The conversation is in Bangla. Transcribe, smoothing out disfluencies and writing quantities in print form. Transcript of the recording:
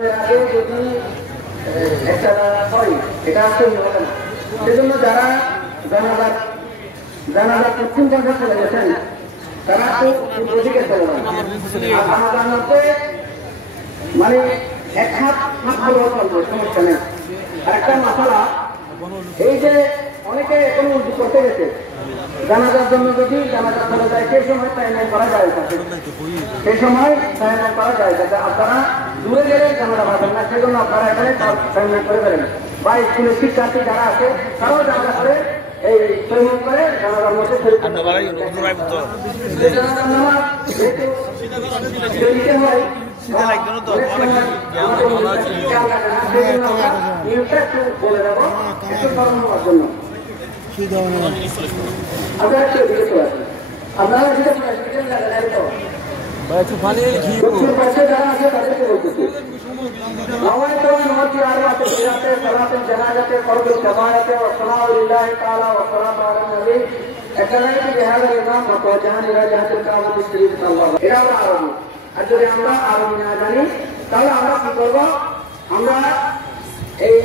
আগে যদি একটা হয় এটা আসলে হবে না। সেজন্য যারা জানাজার পশ্চিম পাশে চলে গেছেন তারা তো ওদিকে চলে যান। আমাদের মধ্যে মানে এক হাত ভালো চলবে, সমস্যা নেই। আর একটা মশলা এই যে অনেকে এখন উর্দু করতে গেছে জানাজার জন্য, যদি জানাজা চলে যায় সেই সময় টাইম করা যায়, সেই সময় টাইম করা যায়। আপনারা দূরে গেলে জানাজা পাবেন না, সেজন্য আপনারা এখানে টাইম করে দেবেন। বা স্কুলের শিক্ষার্থী যারা আছে তারাও জানাজা করে এই ট্রেনিং করে জানাজার মধ্যে বলে দেবো একটু স্মরণ হওয়ার জন্য। আপনারা যারা আছে তাদেরকে বলতেছি আর যদি আমরা আরবি না জানি তাহলে আমরা কি করবো? আমরা এই